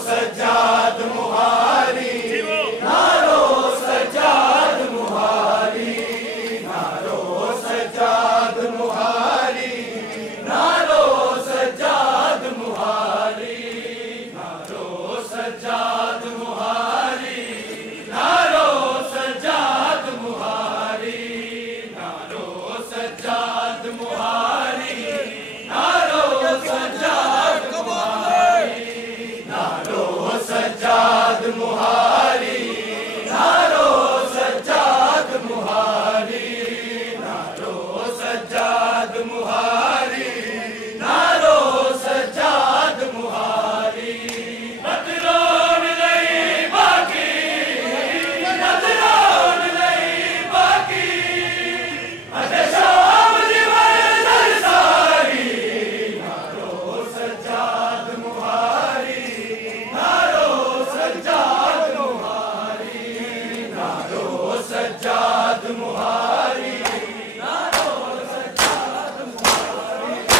सज्जाद मुहारी, नारो सज्जाद मुहारी, नारो सज्जाद मुहारी, नारो सज्जाद मुहारी, नारो सज्जाद मुहारी, नारो सज्जाद मुहारी, नारो सज्जाद मुहारी, नारो सज्जाद मुहारी, नारो सज्जाद मुहारी, नारो सज्जाद मुहारी, नारो सज्जाद मुहारी, नारो सज्जाद मुहारी। नजरोन नहीं बाकी, नजरोन नहीं बाकी, अजे शाम दी मंज़िल सारी, नारो सज्जाद मुहारी, नारो सज्जाद मुहारी, नारो सज्जाद मुहारी, नारो सज्जाद मुहारी।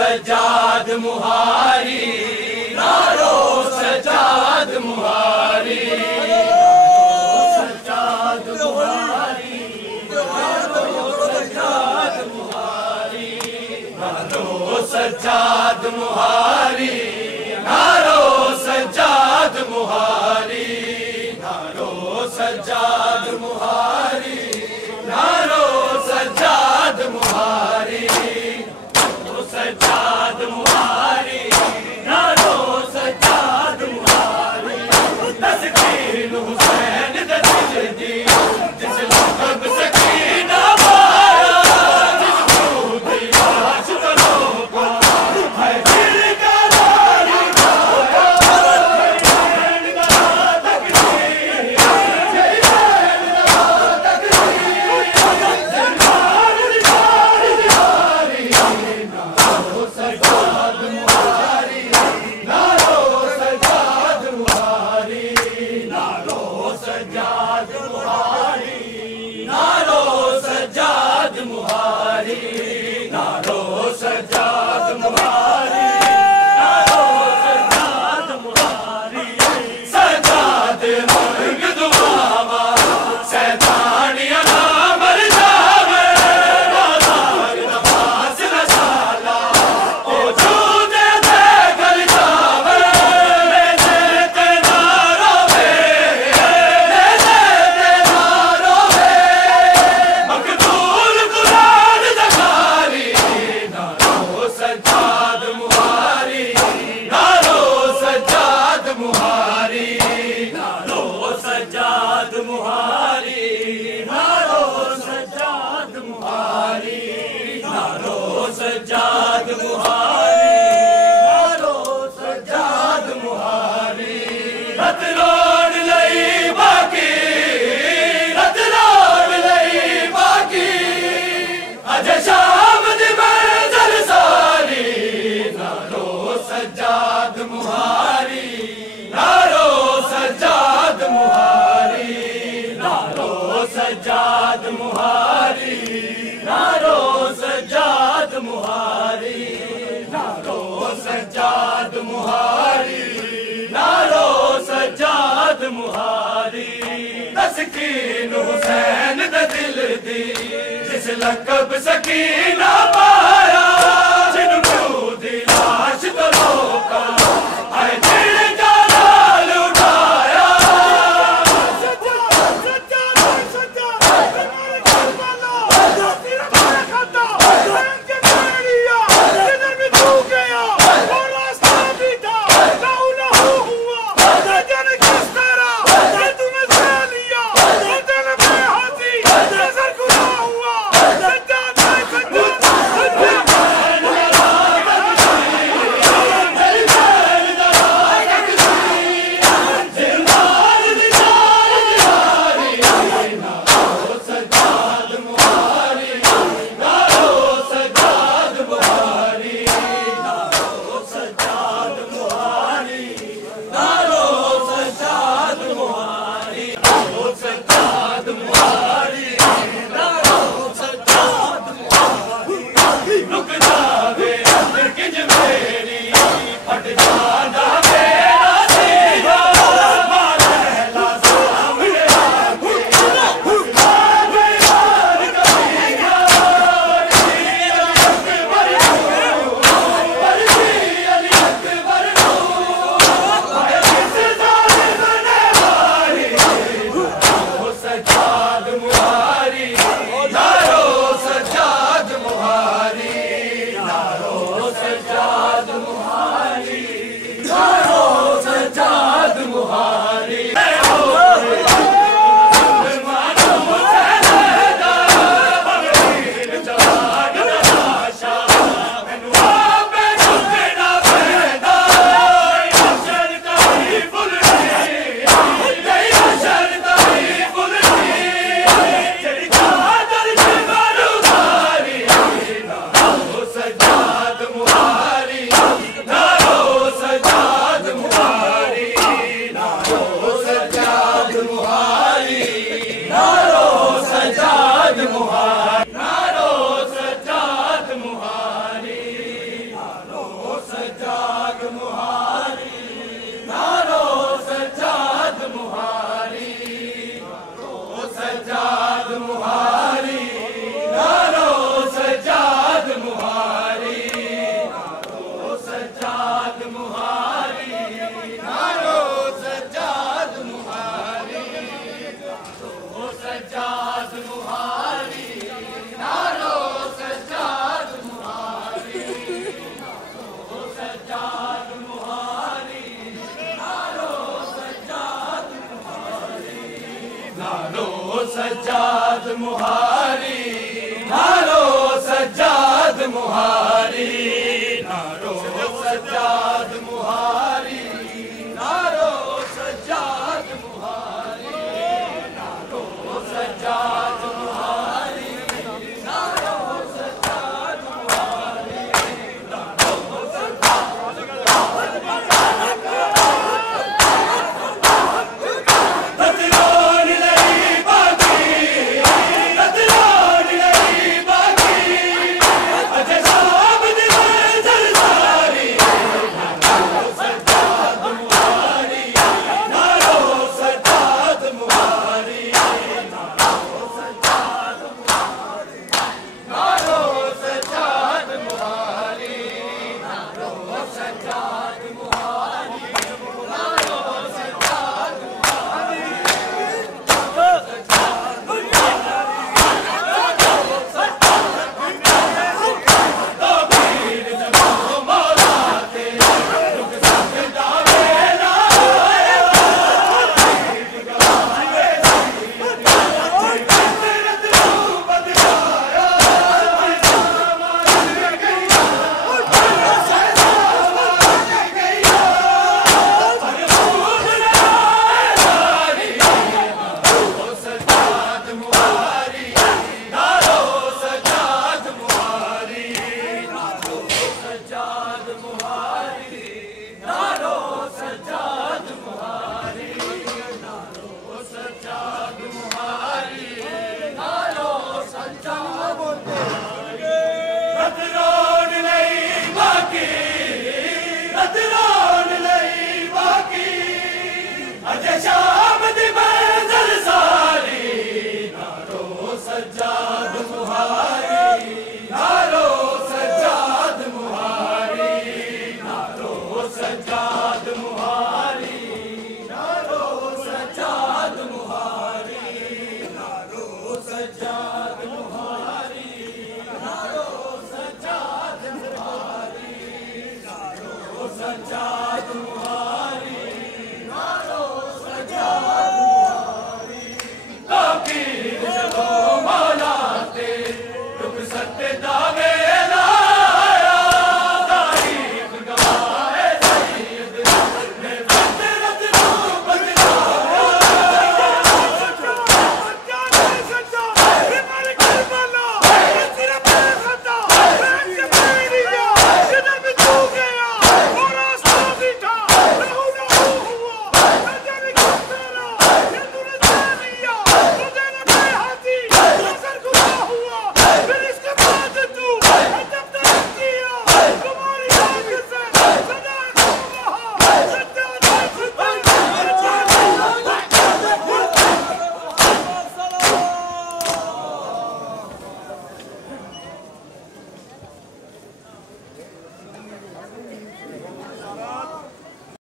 सज्जाद मुहारी, नारो सज्जाद मुहारी, सज्जाद मुहारी, नारो सज्जाद मुहारी, नारो सज्जाद मुहारी, नारो सज्जाद मुहारी, नारो सज्जाद मुहारी, नारो सज्जाद मुहारी, सज्जाद मुहारी, नारो सज्जाद मुहारी। तस्कीन हुसैन दिल दी, जिस लक़ब सकीना पाया, जिसको दिलाश तलो का है दिल का लारी पाया, हुसैन का तकदीर, सज्जाद मुहारी, नारो सज्जाद मुहारी, नारो सज्जाद मुहारी। तस्कीन हुसैन दा दिल दी जिस लकब सकीना पाया, जिन्हों दी लाश तो रोका आए दिल जलाल उठाया। सज्जाद मुहारी, नारो सज्जाद मुहारी।